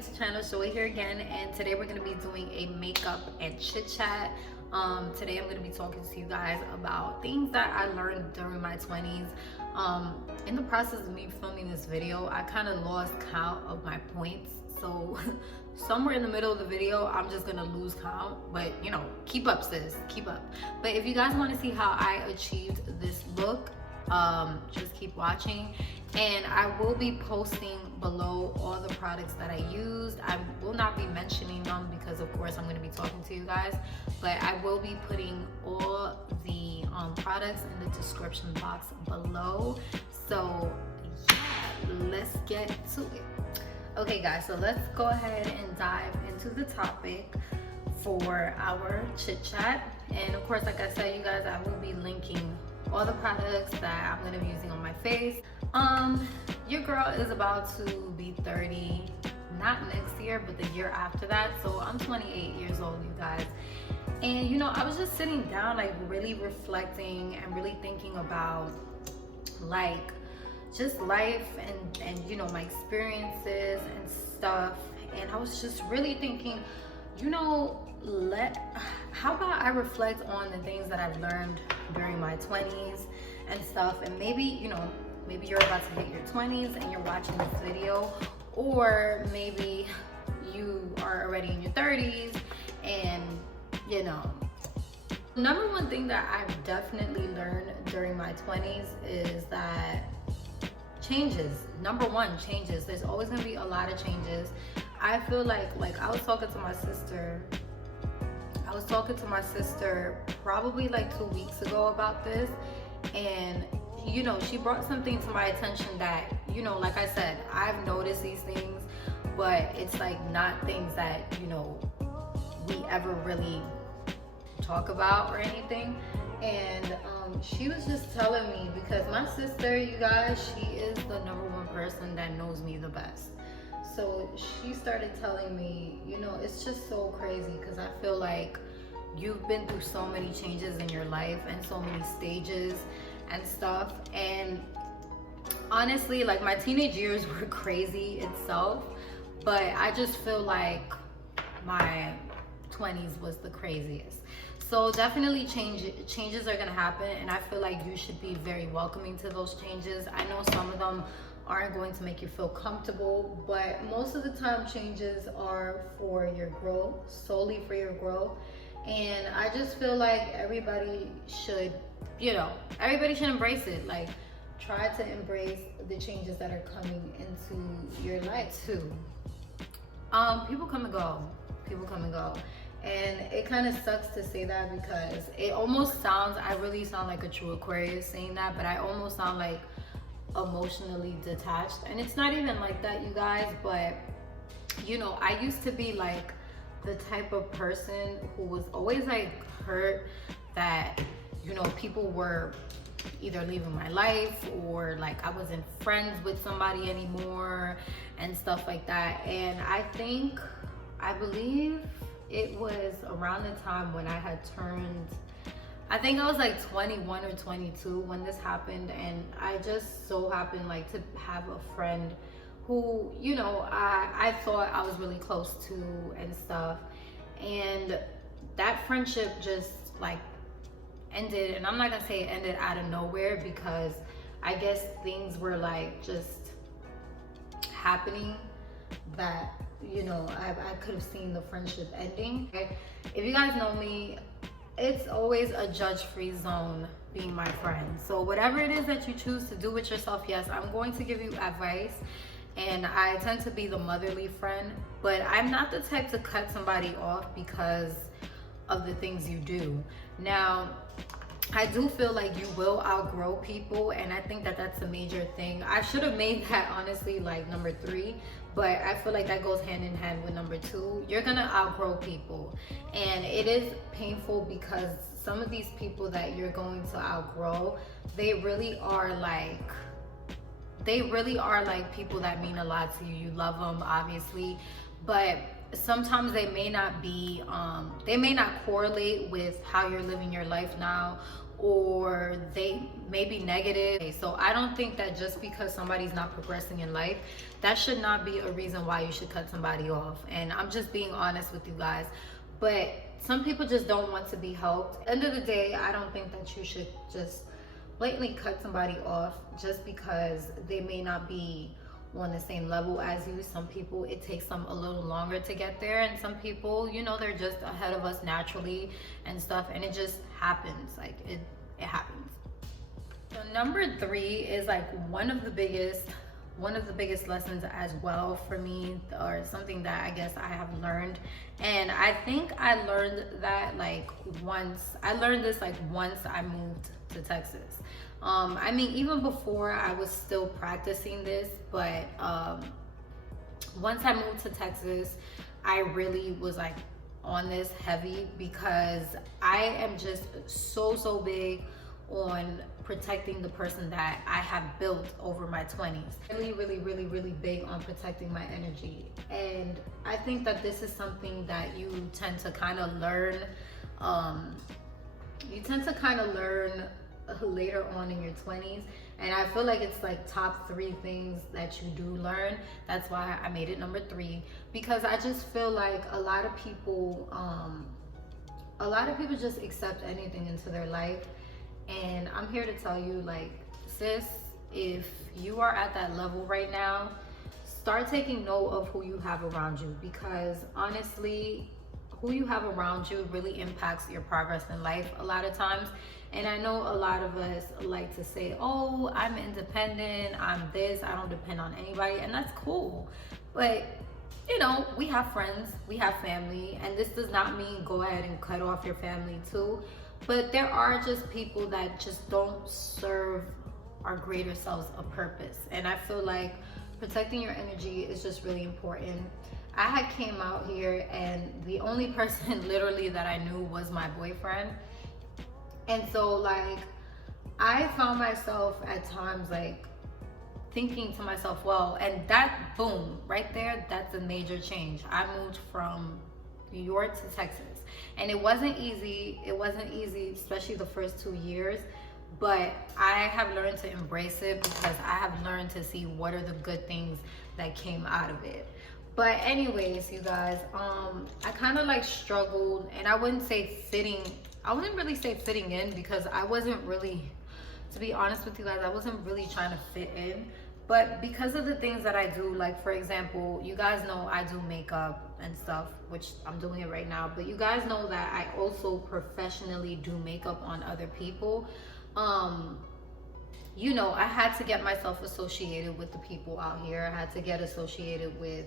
YouTube channel, Shoei here again, and today we're going to be doing a makeup and chit chat. Today I'm going to be talking to you guys about things that I learned during my 20s. In the process of me filming this video, I kind of lost count of my points, so somewhere in the middle of the video I'm just gonna lose count, but you know, keep up sis, keep up. But if you guys want to see how I achieved this look, just keep watching, and I will be posting below all the products that I used. I will not be mentioning them because of course I'm going to be talking to you guys, but I will be putting all the products in the description box below. So yeah, let's get to it. Okay guys, so let's go ahead and dive into the topic for our chit chat. And of course, like I said, you guys, I will be linking all the products that I'm going to be using on my face. Your girl is about to be 30, not next year, but the year after that. So I'm 28 years old, you guys. And you know, I was just sitting down, like really reflecting and really thinking about like just life and you know, my experiences and stuff. And I was just really thinking, you know, how about I reflect on the things that I've learned during my 20s and stuff, and maybe, you know, maybe you're about to hit your 20s and you're watching this video, or maybe you are already in your 30s, and you know, number one thing that I've definitely learned during my 20s is that changes. Number one, changes. There's always gonna be a lot of changes. I feel like I was talking to my sister probably like 2 weeks ago about this, and you know, she brought something to my attention that, you know, like I said, I've noticed these things, but it's like not things that, you know, we ever really talk about or anything. And she was just telling me, because my sister, you guys, she is the number one person that knows me the best. So she started telling me, you know, it's just so crazy because I feel like you've been through so many changes in your life and so many stages and stuff. And honestly, like, my teenage years were crazy itself, but I just feel like my 20s was the craziest. So definitely changes are gonna happen, and I feel like you should be very welcoming to those changes. I know some of them aren't going to make you feel comfortable, but most of the time changes are for your growth, solely for your growth. And I just feel like everybody should, you know, everybody should embrace it. Like, try to embrace the changes that are coming into your life too. People come and go, and it kind of sucks to say that because it almost sounds, I really sound like a true Aquarius saying that, but I almost sound like emotionally detached, and it's not even like that, you guys. But you know, I used to be like the type of person who was always like hurt that, you know, people were either leaving my life or like I wasn't friends with somebody anymore and stuff like that. And I believe it was around the time when I had turned, I think I was like 21 or 22 when this happened. And I just so happened like to have a friend who, you know, I thought I was really close to and stuff. And that friendship just like ended. And I'm not gonna say it ended out of nowhere, because I guess things were like just happening that, you know, I could have seen the friendship ending. If you guys know me, it's always a judge-free zone being my friend. So whatever it is that you choose to do with yourself, yes, I'm going to give you advice, and I tend to be the motherly friend, but I'm not the type to cut somebody off because of the things you do. Now, I do feel like you will outgrow people, and I think that that's a major thing. I should have made that honestly like number 3, but I feel like that goes hand in hand with number 2. You're gonna outgrow people, and it is painful because some of these people that you're going to outgrow, they really are like people that mean a lot to you. You love them, obviously, but sometimes they may not be, they may not correlate with how you're living your life now, or they may be negative. So I don't think that just because somebody's not progressing in life, that should not be a reason why you should cut somebody off. And I'm just being honest with you guys. But some people just don't want to be helped. End of the day, I don't think that you should just blatantly cut somebody off just because they may not be on the same level as you. Some people, it takes them a little longer to get there, and some people, you know, they're just ahead of us naturally and stuff, and it just happens. Like it happens. So number 3 is like one of the biggest lessons as well for me, or something that I guess I have learned. And I think I learned that like once I moved to Texas. I mean, even before I was still practicing this, but once I moved to Texas, I really was like on this heavy, because I am just so big on protecting the person that I have built over my 20s. Really big on protecting my energy. And I think that this is something that you tend to kind of learn. Later on in your 20s, and I feel like it's like top 3 things that you do learn. That's why I made it number 3, because I just feel like a lot of people just accept anything into their life. And I'm here to tell you, like, sis, if you are at that level right now, start taking note of who you have around you, because honestly, who you have around you really impacts your progress in life a lot of times. And I know a lot of us like to say, oh, I'm independent, I'm this, I don't depend on anybody, and that's cool. But, you know, we have friends, we have family, and this does not mean go ahead and cut off your family too. But there are just people that just don't serve our greater selves a purpose. And I feel like protecting your energy is just really important. I had came out here, and the only person literally that I knew was my boyfriend. And so like I found myself at times like thinking to myself, well, and that, boom, right there, that's a major change. I moved from New York to Texas, and it wasn't easy, especially the first 2 years, but I have learned to embrace it, because I have learned to see what are the good things that came out of it. But anyways, you guys, I kind of like struggled, and I wouldn't really say fitting in, because I wasn't really, to be honest with you guys, I wasn't really trying to fit in. But because of the things that I do, like for example, you guys know I do makeup and stuff, which I'm doing it right now, but you guys know that I also professionally do makeup on other people. You know, I had to get myself associated with the people out here. I had to get associated with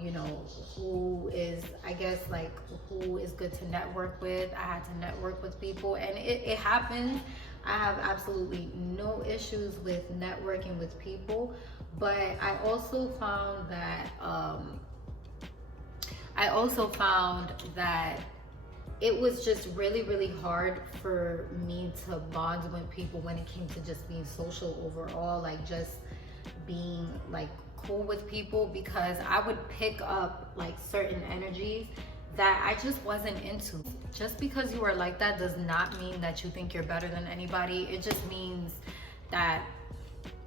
you know, who is, I guess, like, who is good to network with. I had to network with people, and it happens. I have absolutely no issues with networking with people, but I also found that it was just really hard for me to bond with people when it came to just being social overall, like just being like cool with people, because I would pick up like certain energies that I just wasn't into. Just because you are like that does not mean that you think you're better than anybody. It just means that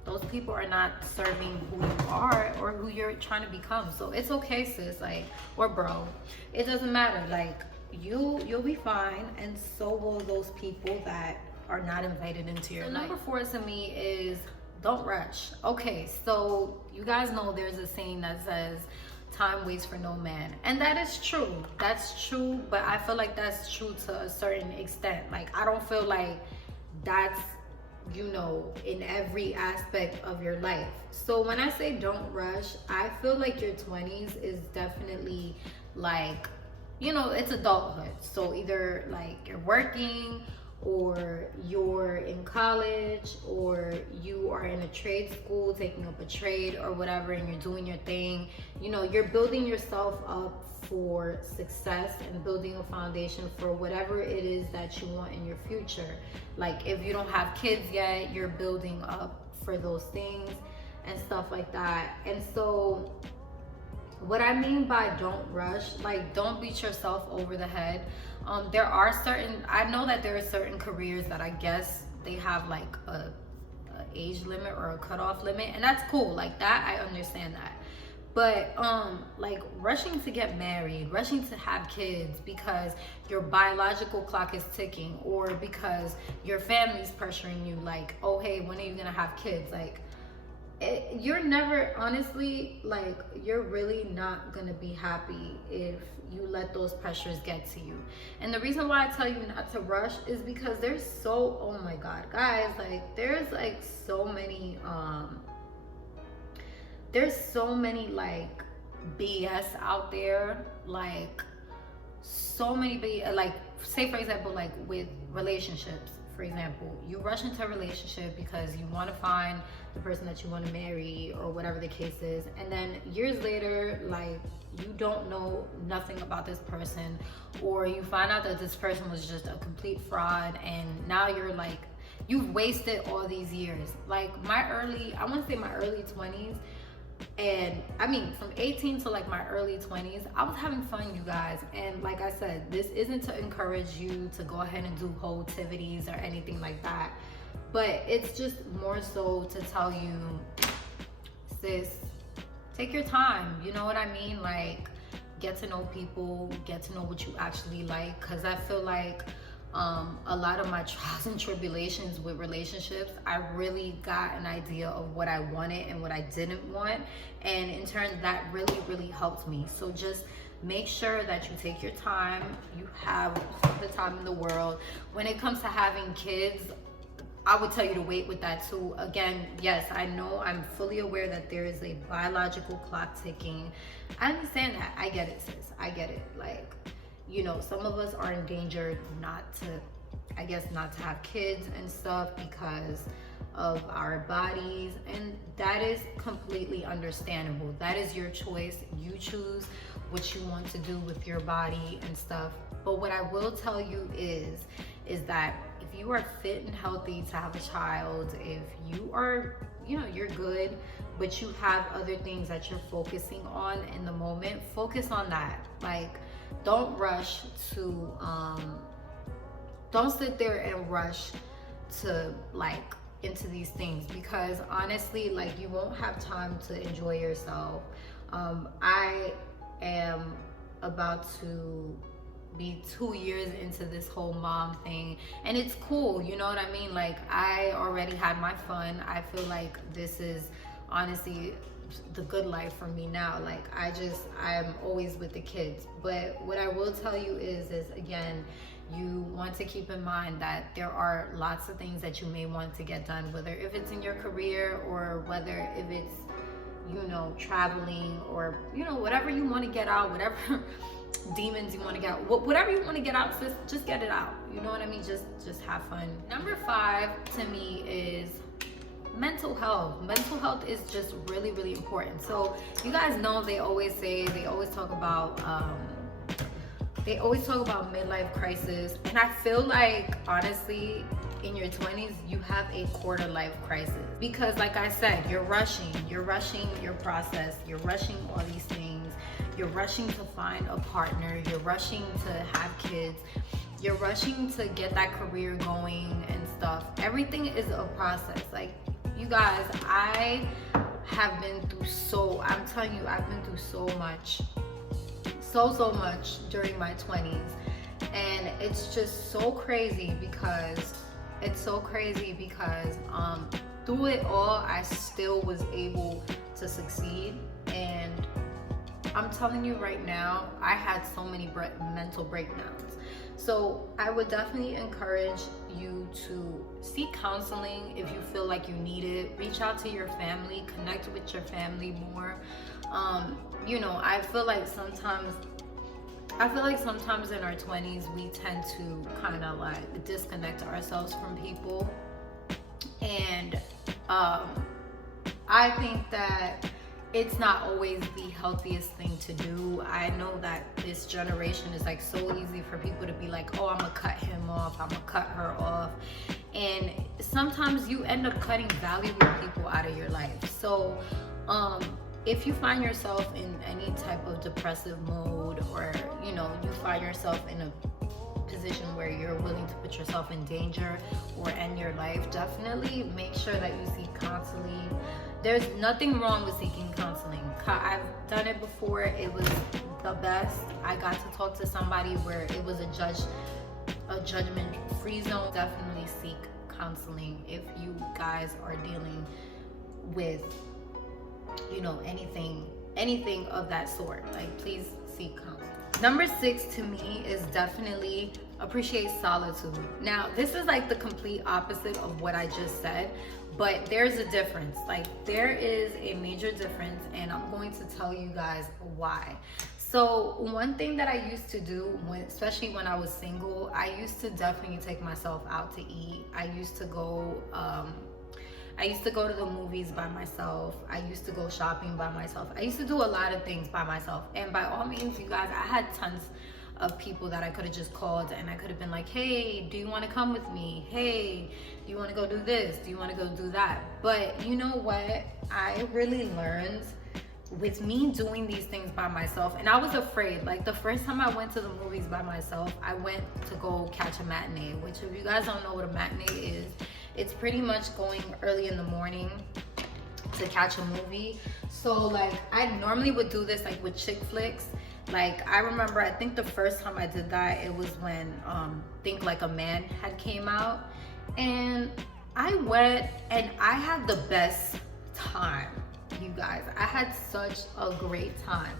those people are not serving who you are or who you're trying to become. So it's okay, sis, like, or bro, it doesn't matter. Like, you'll be fine, and so will those people that are not invited into your life. Number 4 to me is don't rush. Okay, so you guys know there's a saying that says time waits for no man, and that is true. That's true, but I feel like that's true to a certain extent. Like, I don't feel like that's, you know, in every aspect of your life. So when I say don't rush, I feel like your 20s is definitely like, you know, it's adulthood. So either like you're working, or you're in college, or you are in a trade school taking up a trade or whatever, and you're doing your thing. You know, you're building yourself up for success and building a foundation for whatever it is that you want in your future. Like, if you don't have kids yet, you're building up for those things and stuff like that. And so What I mean by don't rush, like don't beat yourself over the head. There are certain, I know that there are certain careers that I guess they have like a age limit or a cutoff limit, and that's cool. Like that, I understand that. But like rushing to get married, rushing to have kids because your biological clock is ticking, or because your family's pressuring you, like, oh hey, when are you gonna have kids? Like you're never, honestly, like you're really not gonna be happy if you let those pressures get to you. And the reason why I tell you not to rush is because there's so, oh my god guys, like there's like so many like BS out there, like so many like, say for example, like with relationships. For example, you rush into a relationship because you want to find the person that you want to marry or whatever the case is, and then years later, like you don't know nothing about this person, or you find out that this person was just a complete fraud, and now you're like, you've wasted all these years. Like I want to say my early 20s, and I mean from 18 to like my early 20s, I was having fun, you guys. And like I said, this isn't to encourage you to go ahead and do whole activities or anything like that, but it's just more so to tell you, sis, take your time, you know what I mean? Like get to know people, get to know what you actually like, because I feel like a lot of my trials and tribulations with relationships, I really got an idea of what I wanted and what I didn't want, and in turn that really helped me. So just make sure that you take your time, you have the time in the world. When it comes to having kids, I would tell you to wait with that too. Again, yes, I know, I'm fully aware that there is a biological clock ticking. I understand that. I get it, sis. I get it. Like, you know, some of us are endangered not to have kids and stuff because of our bodies, and that is completely understandable. That is your choice. You choose what you want to do with your body and stuff. But what I will tell you is that if you are fit and healthy to have a child, if you are, you know, you're good, but you have other things that you're focusing on in the moment, focus on that. Like, don't rush to don't sit there and rush to like into these things, because honestly, like, you won't have time to enjoy yourself. I am about to be 2 years into this whole mom thing, and it's cool, you know what I mean? Like, I already had my fun. I feel like this is honestly the good life for me now. Like, I'm always with the kids. But what I will tell you is again, you want to keep in mind that there are lots of things that you may want to get done, whether if it's in your career or whether if it's, you know, traveling, or, you know, whatever you want to get out, whatever demons you want to get out, whatever you want to get out, sis, just get it out. You know what I mean? Just have fun. Number 5 to me is mental health. Mental health is just really important. So you guys know they always talk about midlife crisis, and I feel like honestly in your 20s you have a quarter life crisis, because like I said, you're rushing your process, you're rushing all these things, you're rushing to find a partner, you're rushing to have kids, you're rushing to get that career going and stuff. Everything is a process. Like, you guys, I have been through I'm telling you, I've been through so much during my 20s, and it's just so crazy because through it all I still was able to succeed. And I'm telling you right now, I had so many mental breakdowns. So I would definitely encourage you to seek counseling if you feel like you need it. Reach out to your family, connect with your family more. You know, I feel like sometimes in our 20s we tend to kind of like disconnect ourselves from people, and I think that it's not always the healthiest thing to do. I know that this generation is like so easy for people to be like, oh, I'm gonna cut him off, I'm gonna cut her off, and sometimes you end up cutting valuable people out of your life. So if you find yourself in any type of depressive mode, or you know, you find yourself in a position where you're willing to put yourself in danger or end your life, definitely make sure that you seek counseling. There's nothing wrong with seeking counseling. I've done it before. It was the best. I got to talk to somebody where it was a judgment-free zone. Definitely seek counseling if you guys are dealing with, you know, anything of that sort. Like, please seek counseling. Number 6 to me is definitely appreciate solitude. Now, this is like the complete opposite of what I just said, but there's a difference. Like, there is a major difference, and I'm going to tell you guys why. So one thing that I used to do, especially when I was single, I used to definitely take myself out to eat. I used to go to the movies by myself. I used to go shopping by myself. I used to do a lot of things by myself. And by all means, you guys, I had tons of people that I could have just called, and I could have been like, hey, do you want to come with me? Hey, do you want to go do this? Do you want to go do that? But you know what? I really learned with me doing these things by myself, and I was afraid. Like, the first time I went to the movies by myself, I went to go catch a matinee, which, if you guys don't know what a matinee is, it's pretty much going early in the morning to catch a movie. So like, I normally would do this like with chick flicks. Like, I remember, I think the first time I did that, it was when Think Like a Man had came out, and I went and I had the best time, you guys. I had such a great time.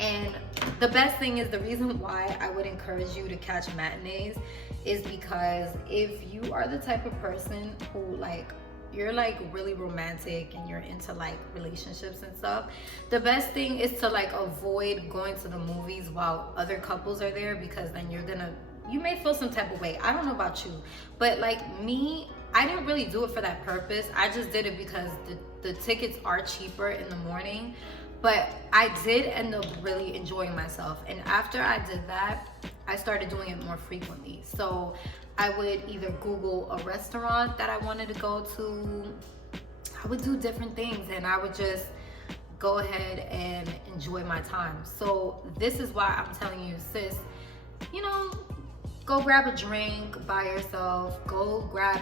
And the best thing is, the reason why I would encourage you to catch matinees is because if you are the type of person who, like, you're like really romantic and you're into like relationships and stuff, the best thing is to like avoid going to the movies while other couples are there, because then you may feel some type of way. I don't know about you, but like me, I didn't really do it for that purpose. I just did it because the tickets are cheaper in the morning. But I did end up really enjoying myself. And after I did that, I started doing it more frequently. So I would either Google a restaurant that I wanted to go to. I would do different things, and I would just go ahead and enjoy my time. So this is why I'm telling you, sis, you know, go grab a drink by yourself,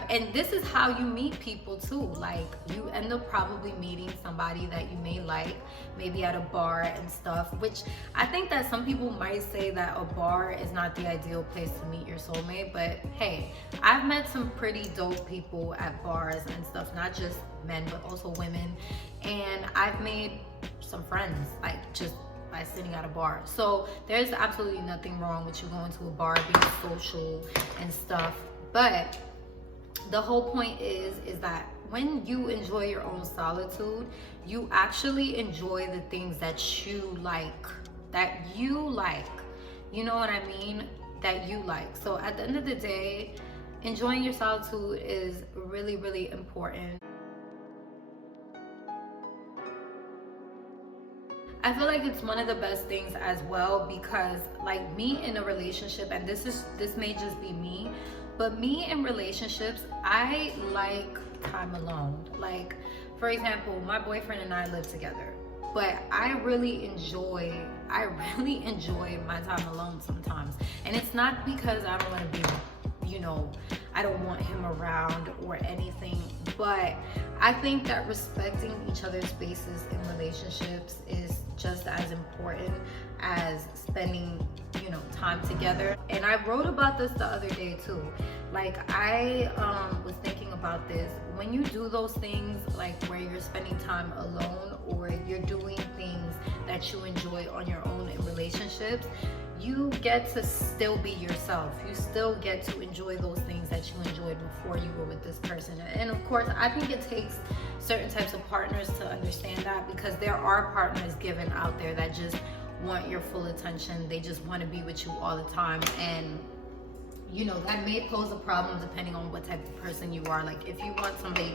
and this is how you meet people too. Like, you end up probably meeting somebody that you may like, maybe at a bar and stuff, which I think that some people might say that a bar is not the ideal place to meet your soulmate, but hey, I've met some pretty dope people at bars and stuff, not just men, but also women, and I've made some friends, like, just by sitting at a bar. So there's absolutely nothing wrong with you going to a bar, being social and stuff. But the whole point is that when you enjoy your own solitude, you actually enjoy the things that you like. You know what I mean? That you like. So at the end of the day, enjoying your solitude is really, really important. I feel like it's one of the best things as well, because like me in a relationship, and this may just be me, but me in relationships, I like time alone. Like, for example, my boyfriend and I live together, but I really enjoy my time alone sometimes. And it's not because I don't want to be, you know, I don't want him around or anything, but I think that respecting each other's spaces in relationships is just as important as spending, you know, time together. And I wrote about this the other day too. Like, I was thinking about this. When you do those things, like where you're spending time alone or you're doing things that you enjoy on your own in relationships, you get to still be yourself. You still get to enjoy those things that you enjoyed before you were with this person. And of course, I think it takes certain types of partners to understand that, because there are partners given out there that just want your full attention. They just want to be with you all the time. And you know, that may pose a problem depending on what type of person you are. Like, if you want somebody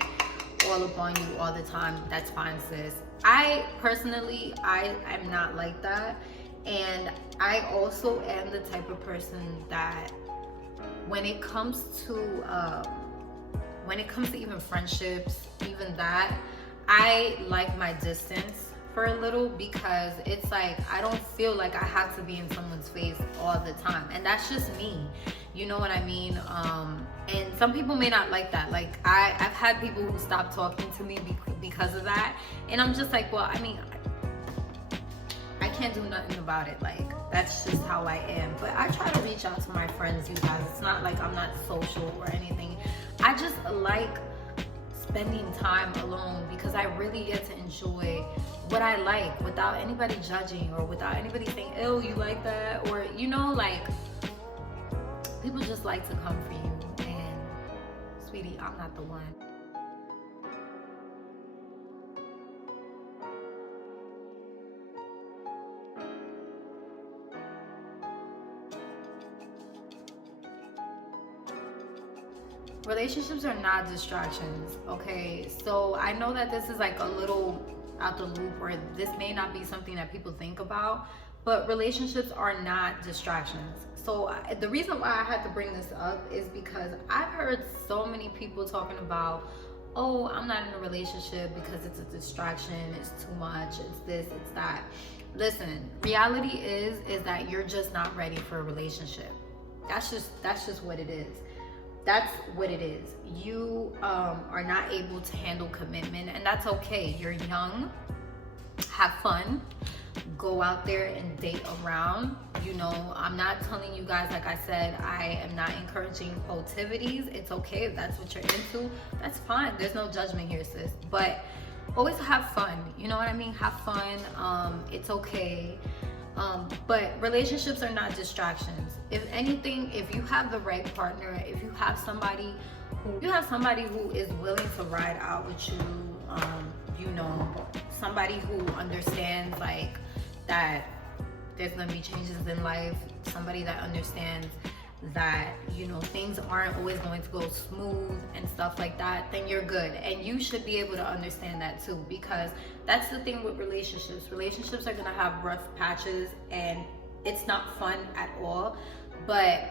all up on you all the time, that's fine, sis. I personally, I am not like that. And I also am the type of person that when it comes to even friendships, even that, I like my distance for a little, because it's like I don't feel like I have to be in someone's face all the time, and that's just me, you know what I mean? And some people may not like that. Like I've had people who stop talking to me because of that, and I'm just like, well, I mean, I can't do nothing about it. Like that's just how I am. But I try to reach out to my friends, you guys. It's not like I'm not social or anything. I just like spending time alone because I really get to enjoy what I like without anybody judging or without anybody saying, ew, you like that? Or, you know, like, people just like to come for you. And, sweetie, I'm not the one. Relationships are not distractions, okay? So I know that this is like a little out the loop, or this may not be something that people think about, but relationships are not distractions. So the reason why I had to bring this up is because I've heard so many people talking about, oh, I'm not in a relationship because it's a distraction, it's too much, it's this, it's that. Listen, reality is that you're just not ready for a relationship. That's just what it is. That's what it is. You are not able to handle commitment, and that's okay. You're young, have fun, go out there and date around. You know, I'm not telling you guys, like I said, I am not encouraging activities. It's okay if that's what you're into. That's fine. There's no judgment here, sis. But always have fun. You know what I mean? Have fun. It's okay. But relationships are not distractions. If anything, if you have the right partner, if you have somebody who is willing to ride out with you, you know, somebody who understands like that there's gonna be changes in life, somebody that understands that, you know, things aren't always going to go smooth and stuff like that, then you're good. And you should be able to understand that too, because that's the thing with relationships. Relationships are gonna have rough patches and it's not fun at all. But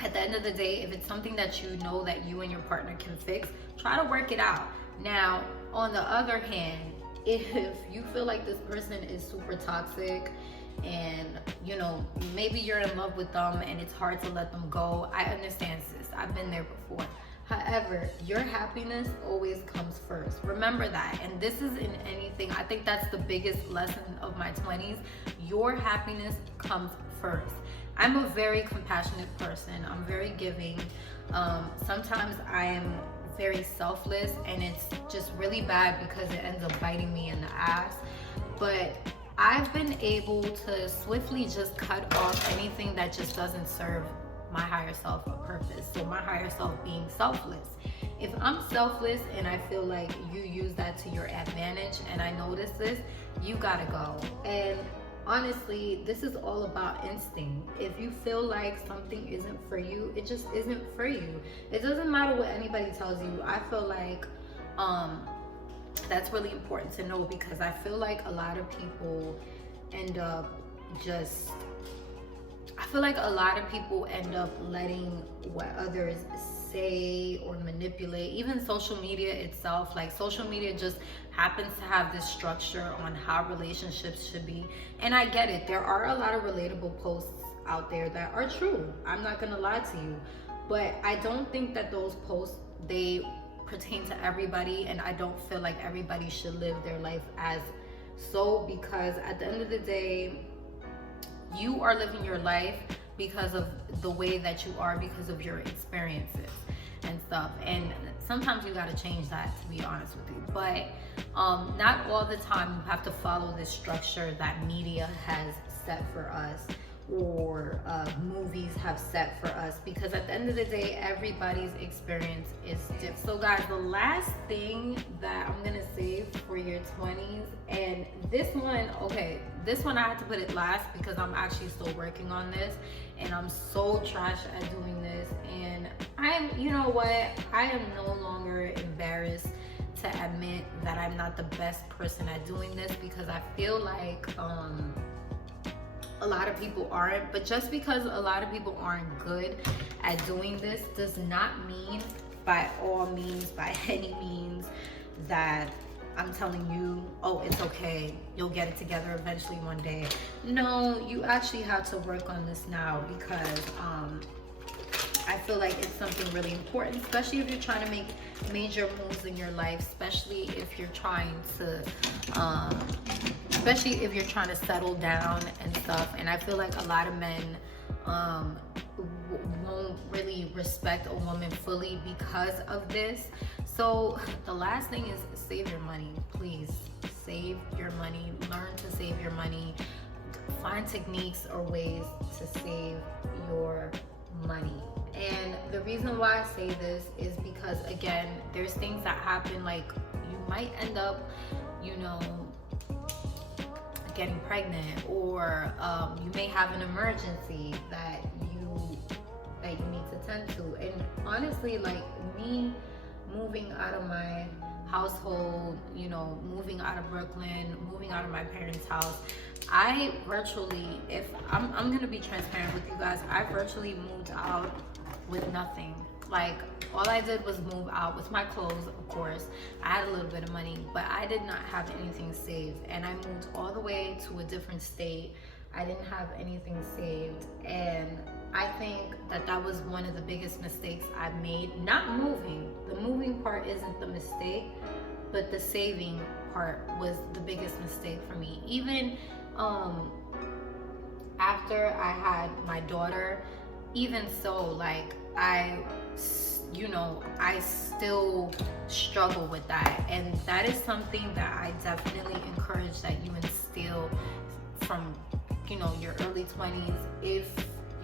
at the end of the day, if it's something that you know that you and your partner can fix, try to work it out. Now, on the other hand, if you feel like this person is super toxic and, you know, maybe you're in love with them and it's hard to let them go, I understand, sis. I've been there before. However, your happiness always comes first. Remember that. And this is in anything. I think that's the biggest lesson of my 20s. Your happiness comes first. I'm a very compassionate person. I'm very giving. Sometimes I am very selfless, and it's just really bad because it ends up biting me in the ass. But I've been able to swiftly just cut off anything that just doesn't serve my higher self a purpose. So my higher self being selfless. If I'm selfless and I feel like you use that to your advantage, and I notice this, you gotta go. And honestly, this is all about instinct. If you feel like something isn't for you, it just isn't for you. It doesn't matter what anybody tells you. I feel like that's really important to know, because I feel like a lot of people end up letting what others say or manipulate, even social media itself. Like social media just happens to have this structure on how relationships should be. And I get it. There are a lot of relatable posts out there that are true. I'm not gonna lie to you. But I don't think that those posts, they pertain to everybody, and I don't feel like everybody should live their life as so, because at the end of the day, you are living your life because of the way that you are, because of your experiences and stuff. And sometimes you got to change that, to be honest with you. But not all the time you have to follow this structure that media has set for us, or movies have set for us, because at the end of the day, everybody's experience is different. So guys, the last thing that I'm gonna save for your 20s, and this one I had to put it last because I'm actually still working on this, and I'm so trash at doing this, and you know what, I am no longer embarrassed to admit that I'm not the best person at doing this, because I feel like a lot of people aren't. But just because a lot of people aren't good at doing this does not mean by all means, by any means, that I'm telling you, oh, it's okay, you'll get it together eventually one day. No, you actually have to work on this now, because I feel like it's something really important, especially if you're trying to make major moves in your life, especially if you're trying to settle down and stuff. And I feel like a lot of men won't really respect a woman fully because of this. So the last thing is save your money. Please save your money. Learn to save your money. Find techniques or ways to save your money. And the reason why I say this is because, again, there's things that happen, like you might end up, you know, getting pregnant, or you may have an emergency that you need to tend to. And honestly, like me moving out of my household, you know, moving out of Brooklyn, moving out of my parents' house, I virtually, if I'm gonna be transparent with you guys, I virtually moved out with nothing. Like, all I did was move out with my clothes, of course. I had a little bit of money, but I did not have anything saved. And I moved all the way to a different state. I didn't have anything saved. And I think that was one of the biggest mistakes I made. Not moving. The moving part isn't the mistake, but the saving part was the biggest mistake for me. Even after I had my daughter, even so, like, I still struggle with that. And that is something that I definitely encourage that you instill from, you know, your early 20s. If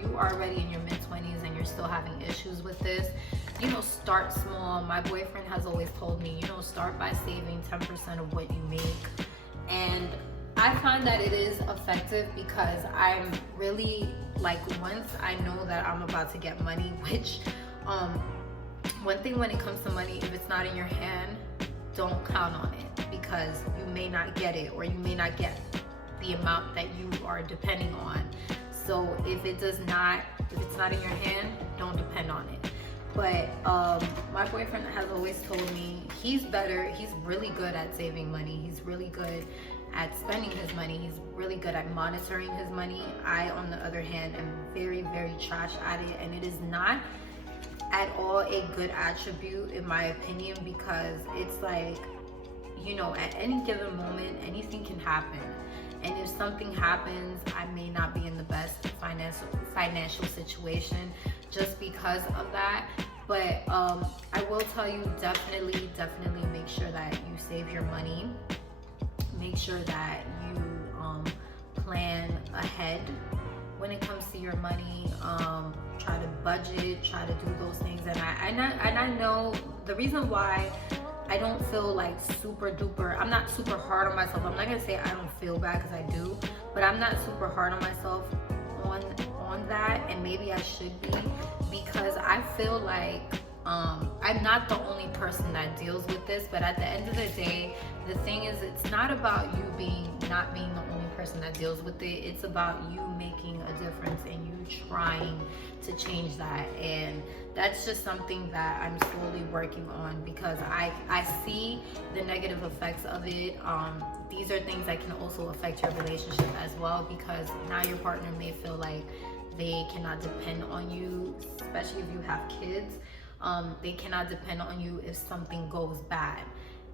you are already in your mid 20s and you're still having issues with this, you know, start small. My boyfriend has always told me, you know, start by saving 10% of what you make. And I find that it is effective, because I'm really, like, once I know that I'm about to get money, which one thing when it comes to money, if it's not in your hand, don't count on it, because you may not get it, or you may not get the amount that you are depending on. So if it's not in your hand, don't depend on it. But my boyfriend has always told me he's really good at saving money. He's really good at spending his money. He's really good at monitoring his money. I, on the other hand, am very, very trash at it. And it is not at all a good attribute, in my opinion, because it's like, you know, at any given moment, anything can happen. And if something happens, I may not be in the best financial situation just because of that. But I will tell you, definitely make sure that you save your money. Make sure that you plan ahead when it comes to your money. Try to budget, try to do those things. And I know the reason why I don't feel like super duper, I'm not super hard on myself. I'm not gonna say I don't feel bad, because I do, but I'm not super hard on myself on that, and maybe I should be, because I feel like I'm not the only person that deals with this. But at the end of the day, the thing is, it's not about you not being the only person that deals with it. It's about you making a difference and you trying to change that. And that's just something that I'm slowly working on, because I see the negative effects of it. These are things that can also affect your relationship as well, because now your partner may feel like they cannot depend on you, especially if you have kids. They cannot depend on you if something goes bad.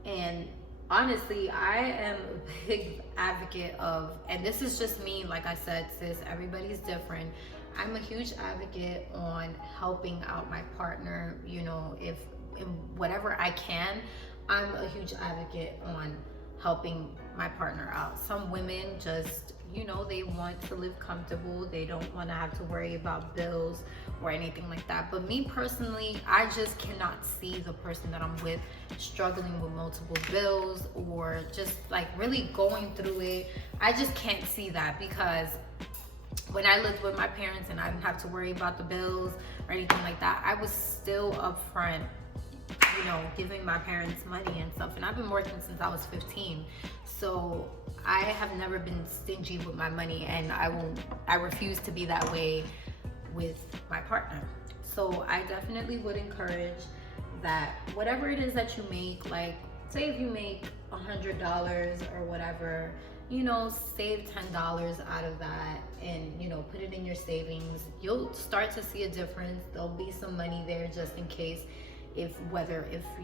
And honestly, I am a big advocate of, and this is just me, like I said, sis, everybody's different. I'm a huge advocate on helping out my partner, you know, if in whatever I can. I'm a huge advocate on helping my partner out. Some women just, you know, they want to live comfortable. They don't want to have to worry about bills or anything like that. But me personally, I just cannot see the person that I'm with struggling with multiple bills, or just like really going through it. I just can't see that, because when I lived with my parents and I didn't have to worry about the bills or anything like that, I was still upfront, you know, giving my parents money and stuff. And I've been working since I was 15. So I have never been stingy with my money, and I refuse to be that way with my partner. So I definitely would encourage that whatever it is that you make, like say if you make $100 or whatever, you know, save $10 out of that and, you know, put it in your savings. You'll start to see a difference. There'll be some money there just in case if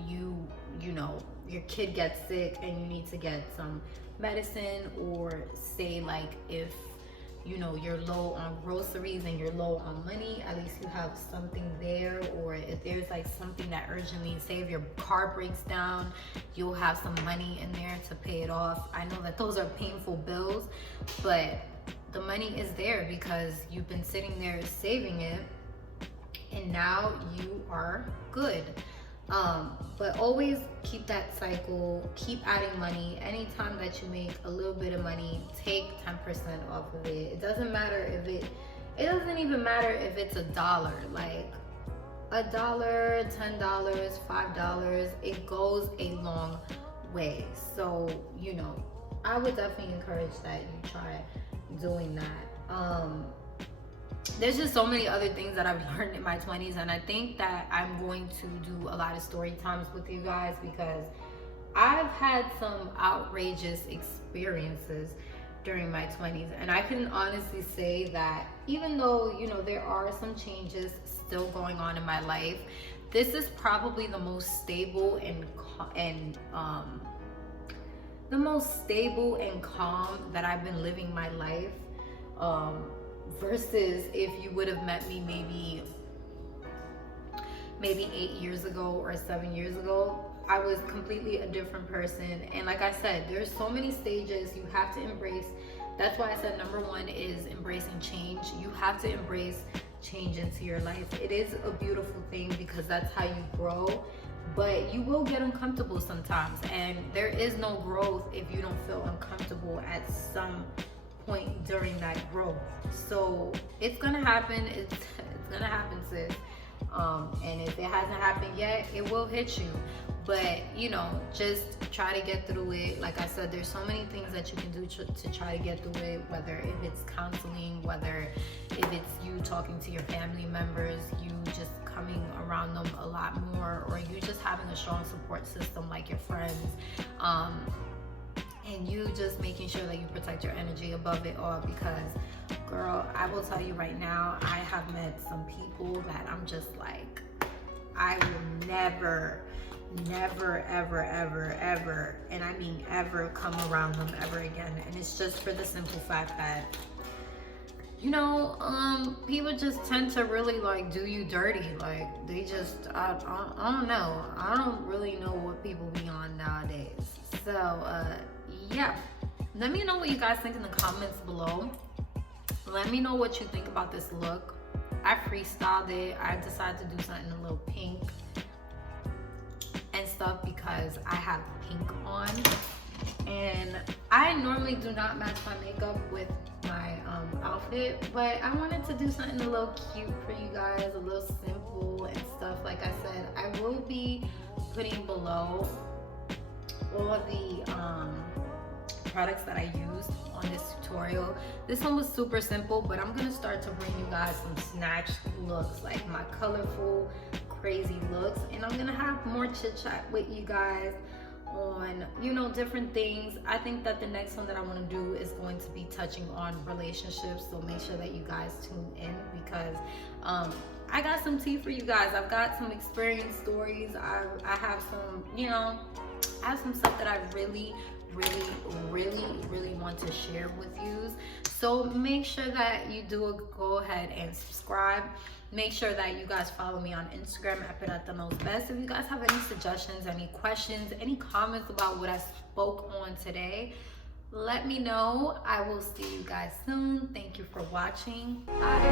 you know, your kid gets sick and you need to get some medicine, or say like if, you know, you're low on groceries and you're low on money, at least you have something there. Or if there's like something that urgently, say if your car breaks down, you'll have some money in there to pay it off. I know that those are painful bills, but the money is there because you've been sitting there saving it, and now you are good. But always keep that cycle, keep adding money. Anytime that you make a little bit of money, take 10% off of it. It doesn't matter if it doesn't even matter if it's $1, like $1, $10, $5, it goes a long way. So, you know, I would definitely encourage that you try doing that. There's just so many other things that I've learned in my 20s, and I think that I'm going to do a lot of story times with you guys because I've had some outrageous experiences during my 20s, and I can honestly say that even though, you know, there are some changes still going on in my life, this is probably the most stable and calm that I've been living my life. Versus if you would have met me maybe 8 years ago or 7 years ago, I was completely a different person. And like I said, there's so many stages you have to embrace. That's why I said number one is embracing change. You have to embrace change into your life. It is a beautiful thing because that's how you grow, but you will get uncomfortable sometimes, and there is no growth if you don't feel uncomfortable at some point during that growth. So it's gonna happen. It's gonna happen, sis. And if it hasn't happened yet, it will hit you. But you know, just try to get through it. Like I said, there's so many things that you can do to try to get through it. Whether if it's counseling, whether if it's you talking to your family members, you just coming around them a lot more, or you just having a strong support system like your friends. And you just making sure that you protect your energy above it all, because girl, I will tell you right now, I have met some people that I'm just like, I will never ever, and I mean ever, come around them ever again. And it's just for the simple fact that, you know, people just tend to really like do you dirty. Like they just, I don't know. I don't really know what people be on nowadays. So, yeah, let me know what you guys think in the comments below. Let me know what you think about this look. I freestyled it. I decided to do something a little pink and stuff because I have pink on, and I normally do not match my makeup with my outfit, but I wanted to do something a little cute for you guys, a little simple and stuff. Like I said, I will be putting below all the products that I used on this tutorial. This one was super simple, but I'm gonna start to bring you guys some snatched looks, like my colorful, crazy looks, and I'm gonna have more chit chat with you guys on, you know, different things. I think that the next one that I want to do is going to be touching on relationships, so make sure that you guys tune in, because I got some tea for you guys. I've got some experience stories. I have some, you know, I have some stuff that I really want to share with you. So make sure that you do go ahead and subscribe. Make sure that you guys follow me on Instagram at p.louse. If you guys have any suggestions, any questions, any comments about what I spoke on today, let me know. I will see you guys soon. Thank you for watching. Bye.